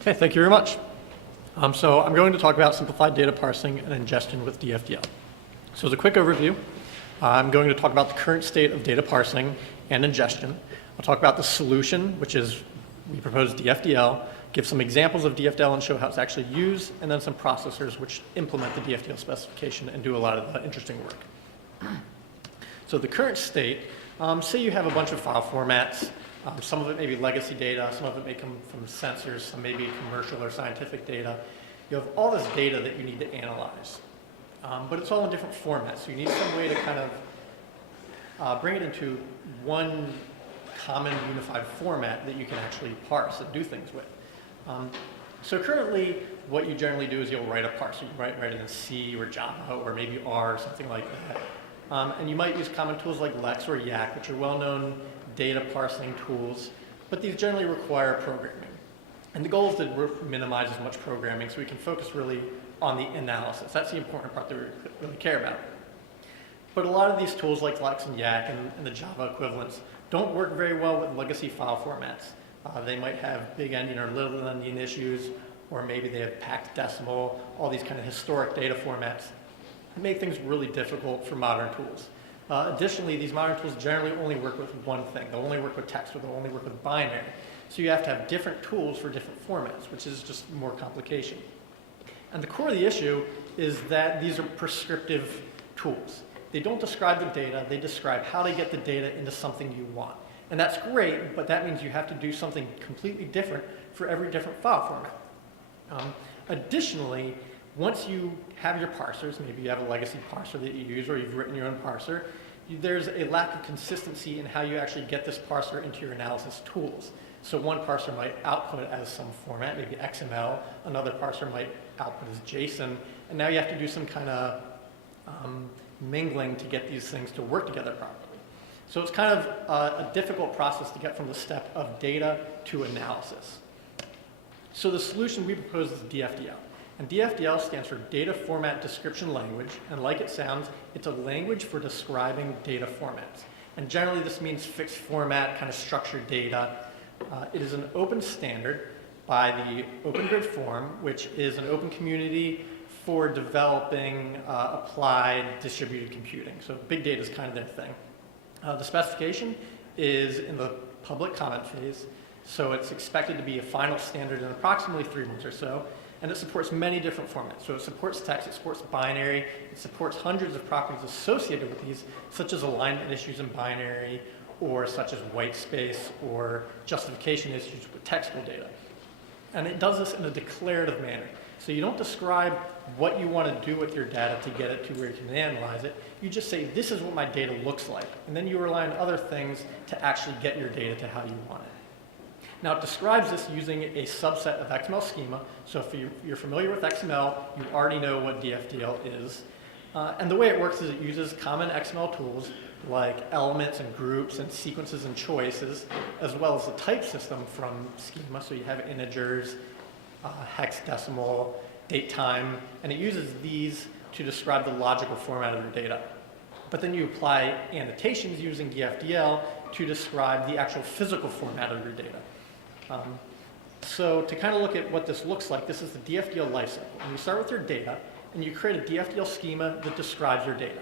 Okay, thank you very much. So I'm going to talk about simplified data parsing and ingestion with DFDL. So as a quick overview, I'm going to talk about the current state of data parsing and ingestion. I'll talk about the solution, which is we propose DFDL, give some examples of DFDL and show how it's actually used, and then some processors which implement the DFDL specification and do a lot of the interesting work. So the current state, say you have a bunch of file formats. Some of it may be legacy data, some of it may come from sensors, some may be commercial or scientific data. You have all this data that you need to analyze, but it's all in different formats. So you need some way to kind of bring it into one common unified format that you can actually parse and do things with. So currently, what you generally do is you'll write a parser. You write it in C or Java or maybe R or something like that. And you might use common tools like Lex or Yak, which are well-known data parsing tools, but these generally require programming. And the goal is to minimize as much programming so we can focus really on the analysis. That's the important part that we really care about. But a lot of these tools like Lex and Yak and the Java equivalents don't work very well with legacy file formats. They might have big endian or little endian issues, or maybe they have packed decimal, all these kind of historic data formats. Make things really difficult for modern tools. Additionally, these modern tools generally only work with one thing. They'll only work with text or they'll only work with binary. So you have to have different tools for different formats, which is just more complication. And the core of the issue is that these are prescriptive tools. They don't describe the data, they describe how to get the data into something you want. And that's great, but that means you have to do something completely different for every different file format. Additionally, once you have your parsers, maybe you have a legacy parser that you use or you've written your own parser, there's a lack of consistency in how you actually get this parser into your analysis tools. So one parser might output as some format, maybe XML, another parser might output as JSON, and now you have to do some kind of mingling to get these things to work together properly. So it's kind of a difficult process to get from the step of data to analysis. So the solution we propose is DFDL. And DFDL stands for Data Format Description Language, and like it sounds, it's a language for describing data formats. And generally this means fixed format, kind of structured data. It is an open standard by the Open Grid Forum, which is an open community for developing applied distributed computing. So big data is kind of their thing. The specification is in the public comment phase, so it's expected to be a final standard in approximately 3 months or so. And it supports many different formats. So it supports text, it supports binary, it supports hundreds of properties associated with these, such as alignment issues in binary, or such as white space, or justification issues with textual data. And it does this in a declarative manner. So you don't describe what you want to do with your data to get it to where you can analyze it. You just say, this is what my data looks like. And then you rely on other things to actually get your data to how you want it. Now it describes this using a subset of XML schema. So if you're familiar with XML, you already know what DFDL is. And the way it works is it uses common XML tools like elements and groups and sequences and choices, as well as the type system from schema. So you have integers, hexadecimal, date time, and it uses these to describe the logical format of your data. But then you apply annotations using DFDL to describe the actual physical format of your data. So to kind of look at what this looks like, this is the DFDL lifecycle. And you start with your data, and you create a DFDL schema that describes your data.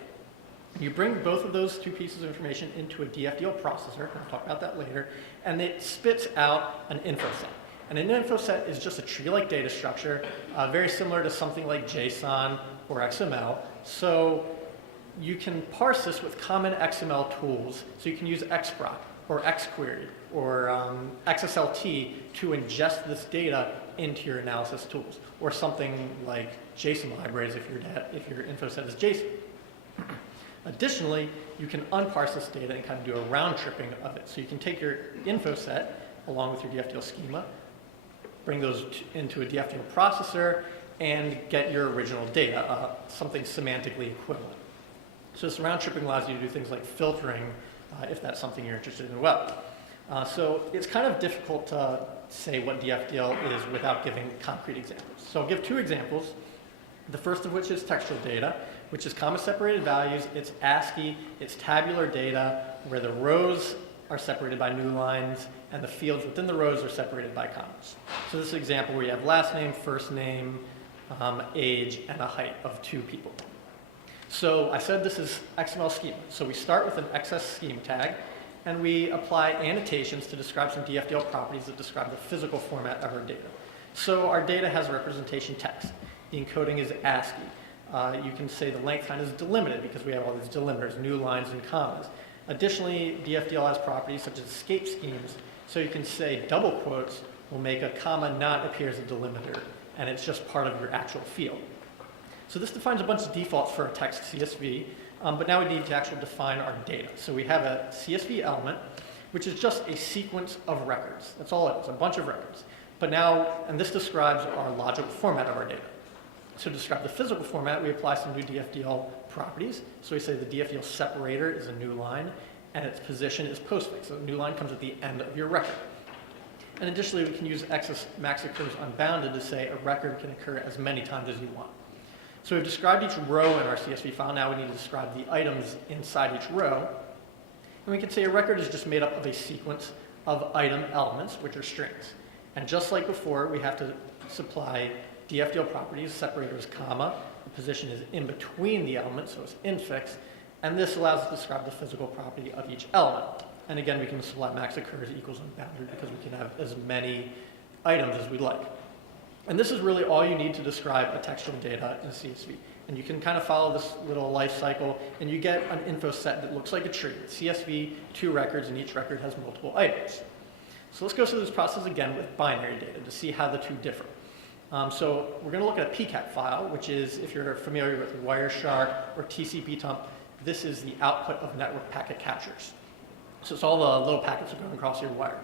You bring both of those two pieces of information into a DFDL processor, and I'll talk about that later, and it spits out an info set. And an info set is just a tree-like data structure, very similar to something like JSON or XML. So you can parse this with common XML tools. So you can use XProc or XQuery or XSLT to ingest this data into your analysis tools, or something like JSON libraries if your info set is JSON. Additionally, you can unparse this data and kind of do a round tripping of it. So you can take your info set along with your DFDL schema, bring those into a DFDL processor, and get your original data, something semantically equivalent. So this round tripping allows you to do things like filtering if that's something you're interested in as well. So it's kind of difficult to say what DFDL is without giving concrete examples. So I'll give 2 examples. The first of which is textual data, which is comma separated values. It's ASCII, it's tabular data, where the rows are separated by new lines, and the fields within the rows are separated by commas. So this is an example where you have last name, first name, age, and a height of 2 people. So I said this is XML schema. So we start with an XS schema tag, and we apply annotations to describe some DFDL properties that describe the physical format of our data. So our data has representation text. The encoding is ASCII. You can say the length kind is delimited because we have all these delimiters, new lines and commas. Additionally, DFDL has properties such as escape schemes. So you can say double quotes will make a comma not appear as a delimiter, and it's just part of your actual field. So this defines a bunch of defaults for a text CSV, but now we need to actually define our data. So we have a CSV element, which is just a sequence of records. That's all it is, a bunch of records. But now, and this describes our logical format of our data. So to describe the physical format, we apply some new DFDL properties. So we say the DFDL separator is a new line, and its position is postfix. So the new line comes at the end of your record. And additionally, we can use XS max occurs unbounded to say a record can occur as many times as you want. So we've described each row in our CSV file. Now we need to describe the items inside each row. And we can say a record is just made up of a sequence of item elements, which are strings. And just like before, we have to supply DFDL properties. Separator is comma. The position is in between the elements, so it's infix. And this allows us to describe the physical property of each element. And again, we can supply max occurs equals unbounded because we can have as many items as we like. And this is really all you need to describe a textual data in CSV. And you can kind of follow this little life cycle, and you get an info set that looks like a tree. CSV, 2 records, and each record has multiple items. So let's go through this process again with binary data to see how the two differ. So we're going to look at a PCAP file, which is, if you're familiar with Wireshark or TCP-Tump, this is the output of network packet captures. So it's all the little packets that are going across your wire.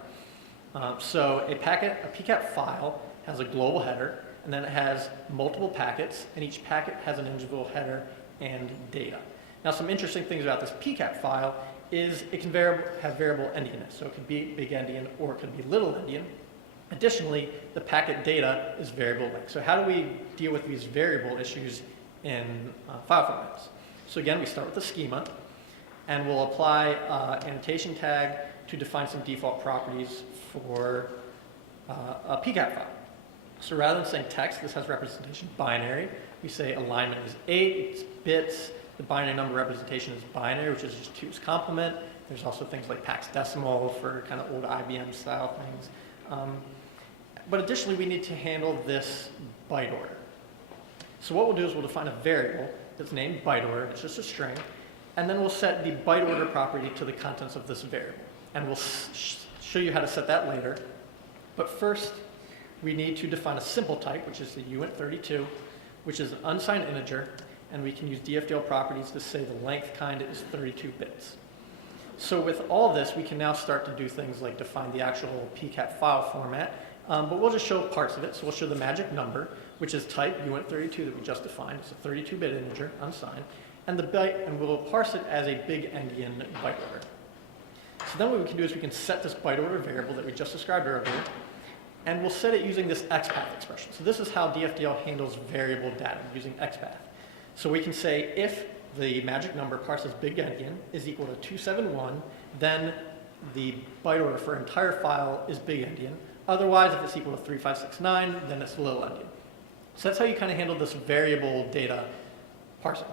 So a PCAP file has a global header, and then it has multiple packets, and each packet has an individual header and data. Now, some interesting things about this PCAP file is it can have variable endianness. So it could be big endian or it could be little endian. Additionally, the packet data is variable length. So how do we deal with these variable issues in file formats? So again, we start with the schema, and we'll apply annotation tag to define some default properties for a PCAP file. So rather than saying text, this has representation binary. We say alignment is 8, it's bits. The binary number representation is binary, which is just 2's complement. There's also things like Pax Decimal for kind of old IBM style things. But additionally, we need to handle this byte order. So what we'll do is we'll define a variable that's named byte order. It's just a string. And then we'll set the byte order property to the contents of this variable. And we'll show you how to set that later. But first, we need to define a simple type, which is the uint32, which is an unsigned integer. And we can use DFDL properties to say the length kind is 32 bits. So with all this, we can now start to do things like define the actual PCAP file format. But we'll just show parts of it. So we'll show the magic number, which is type uint32 that we just defined. It's a 32-bit integer, unsigned. And the byte, and we'll parse it as a big endian byte order. So then what we can do is we can set this byte order variable that we just described earlier, and we'll set it using this XPath expression. So this is how DFDL handles variable data using XPath. So we can say if the magic number parses big endian is equal to 271, then the byte order for entire file is big endian. Otherwise, if it's equal to 3569, then it's little endian. So that's how you kind of handle this variable data parsing.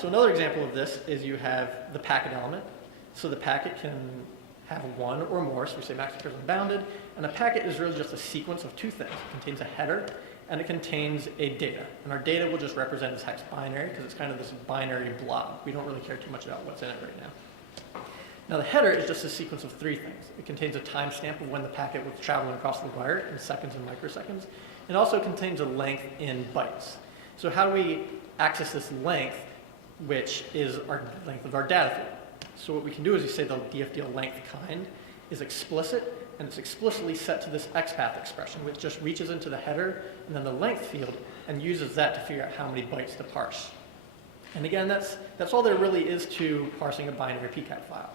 So another example of this is you have the packet element. So the packet can have one or more, so we say max occurs unbounded. And a packet is really just a sequence of 2 things. It contains a header, and it contains a data. And our data will just represent as hex binary because it's kind of this binary blob. We don't really care too much about what's in it right now. Now the header is just a sequence of 3 things. It contains a timestamp of when the packet was traveling across the wire in seconds and microseconds. It also contains a length in bytes. So how do we access this length, which is our length of our data field? So what we can do is you say the DFDL length kind is explicit, and it's explicitly set to this XPath expression, which just reaches into the header and then the length field and uses that to figure out how many bytes to parse. And again, that's all there really is to parsing a binary PCAP file.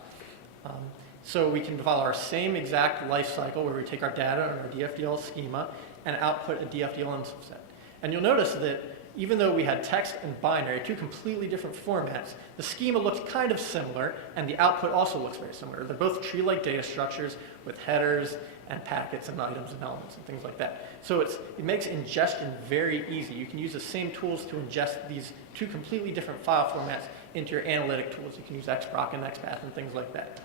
So we can follow our same exact life cycle where we take our data and our DFDL schema and output a DFDL instance set. And you'll notice that even though we had text and binary, two completely different formats, the schema looks kind of similar, and the output also looks very similar. They're both tree-like data structures with headers and packets and items and elements and things like that. So it makes ingestion very easy. You can use the same tools to ingest these two completely different file formats into your analytic tools. You can use XProc and XPath and things like that.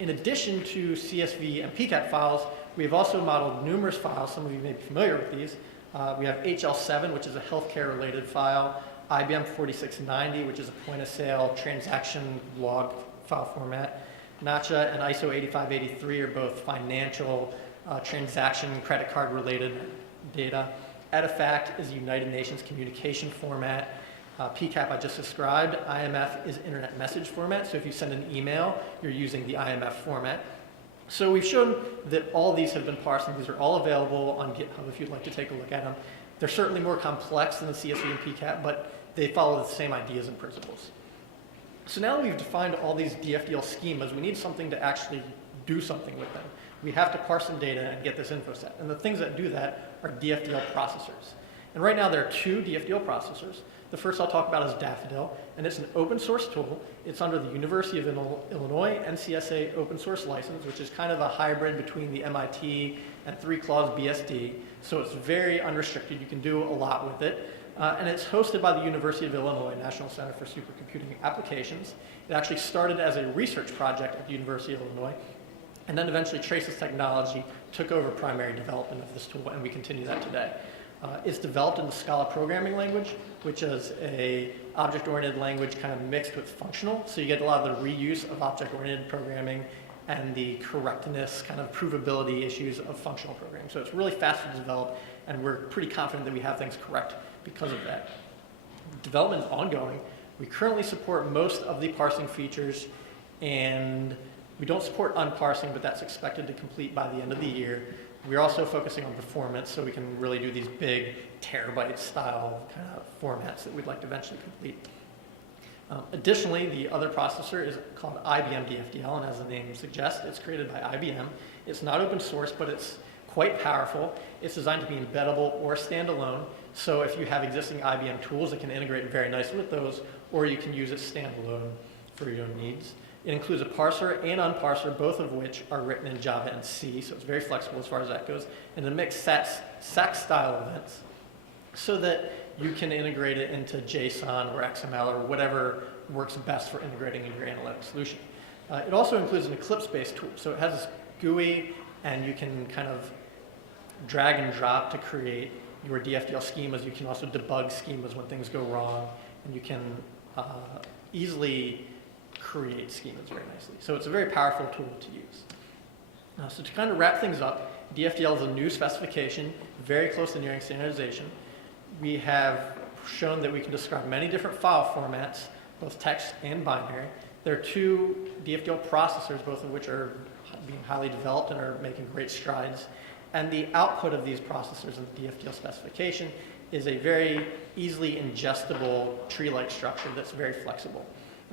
In addition to CSV and PCAP files, we've also modeled numerous files. Some of you may be familiar with these. We have HL7, which is a healthcare-related file, IBM 4690, which is a point-of-sale transaction log file format. NACHA and ISO 8583 are both financial transaction credit card-related data. EDIFACT is a United Nations communication format. PCAP I just described. IMF is internet message format, so if you send an email, you're using the IMF format. So we've shown that all these have been parsed, and these are all available on GitHub if you'd like to take a look at them. They're certainly more complex than the CSV and PCAP, but they follow the same ideas and principles. So now that we've defined all these DFDL schemas, we need something to actually do something with them. We have to parse some data and get this info set. And the things that do that are DFDL processors. And right now there are two DFDL processors. The first I'll talk about is Daffodil, and it's an open source tool. It's under the University of Illinois NCSA open source license, which is kind of a hybrid between the MIT and 3-clause BSD. So it's very unrestricted. You can do a lot with it. And it's hosted by the University of Illinois National Center for Supercomputing Applications. It actually started as a research project at the University of Illinois, and then eventually Tresys Technology took over primary development of this tool, and we continue that today. It's developed in the Scala programming language, which is a object-oriented language kind of mixed with functional. So you get a lot of the reuse of object-oriented programming and the correctness, kind of provability issues of functional programming. So it's really fast to develop, and we're pretty confident that we have things correct because of that. Development is ongoing. We currently support most of the parsing features, and we don't support unparsing, but that's expected to complete by the end of the year. We're also focusing on performance, so we can really do these big terabyte style kind of formats that we'd like to eventually complete. Additionally, the other processor is called IBM DFDL, and as the name suggests, it's created by IBM. It's not open source, but it's quite powerful. It's designed to be embeddable or standalone, so if you have existing IBM tools, it can integrate very nicely with those, or you can use it standalone for your own needs. It includes a parser and unparser, both of which are written in Java and C, so it's very flexible as far as that goes, and it makes SAC-style events so that you can integrate it into JSON or XML or whatever works best for integrating in your analytic solution. It also includes an Eclipse-based tool, so it has this GUI, and you can kind of drag and drop to create your DFDL schemas. You can also debug schemas when things go wrong, and you can easily create schemas very nicely. So it's a very powerful tool to use. So to kind of wrap things up, DFDL is a new specification, very close to nearing standardization. We have shown that we can describe many different file formats, both text and binary. There are two DFDL processors, both of which are being highly developed and are making great strides. And the output of these processors in the DFDL specification is a very easily ingestible tree-like structure that's very flexible.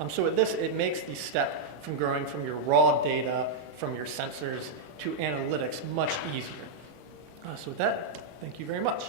So with this, it makes the step from growing from your raw data, from your sensors, to analytics much easier. So with that, thank you very much.